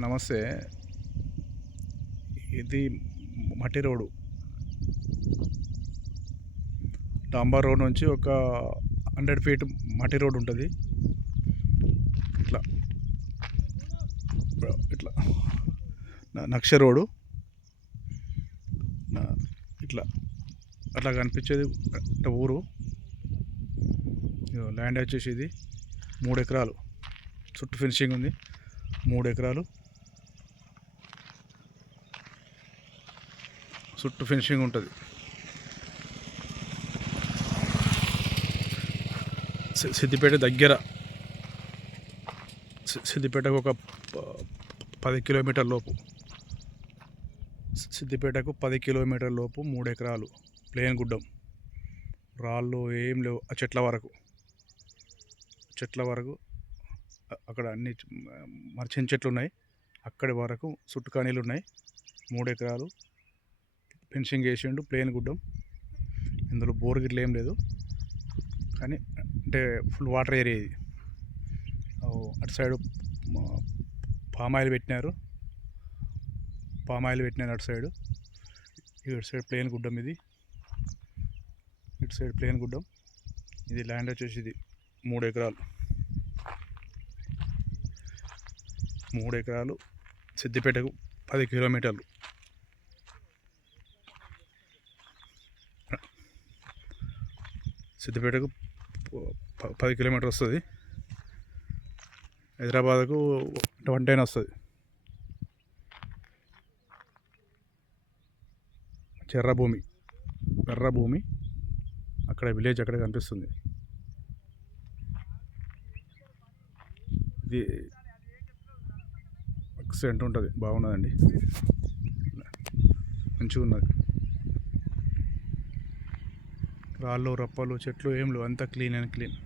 నమస్తే. ఇది మట్టి రోడ్డు. డాంబర్ రోడ్ నుంచి ఒక 100 ఫీట్ మట్టి రోడ్ ఉంటుంది. ఇట్లా ఇట్లా నక్ష రోడ్డు ఇట్లా అట్లా కనిపించేది ఊరు. ల్యాండ్ వచ్చేసి ఇది 3 ఎకరాలు. చుట్టూ ఫినిషింగ్ ఉంది. 3 ఎకరాలు చుట్టూ ఫినిషింగ్ ఉంటుంది. సిద్దిపేట దగ్గర. సిద్దిపేటకు ఒక 10 కిలోమీటర్ లోపు. సిద్దిపేటకు 10 కిలోమీటర్ లోపు 3 ఎకరాలు ప్లేన్ గుడ్డం. రాళ్ళు ఏం లేవు. ఆ చెట్ల వరకు అక్కడ అన్ని మర్చిన చెట్లు ఉన్నాయి. అక్కడి వరకు చుట్టుకానీలు ఉన్నాయి. 3 ఎకరాలు ఫెన్సింగ్ వేసిండు. ప్లేన్ గుడ్డం. ఇందులో బోర్ గిట్ల ఏం లేదు, కానీ అంటే ఫుల్ వాటర్ ఏరియా ఇది. అటు సైడు పామాయిల్ పెట్టినారు అటు సైడు. ఇటు సైడ్ ప్లేన్ గుడ్డం. ఇటు సైడ్ ప్లేన్ గుడ్డం. ఇది ల్యాండ్ వచ్చేసి ఇది 3 ఎకరాలు. 3 ఎకరాలు సిద్దిపేటకు 10 కిలోమీటర్లు. సిద్దిపేటకు 10 కిలోమీటర్ వస్తుంది. హైదరాబాద్కు 29 వస్తుంది. ఎర్ర భూమి అక్కడ విలేజ్ అక్కడ కనిపిస్తుంది. ఇది ఎక్సలెంట్ ఉంటుంది. బాగున్నదండి, మంచిగా ఉన్నది. రాళ్ళు రప్పలు చెట్లు ఏం లేవు. అంతా క్లీన్ అండ్ క్లీన్.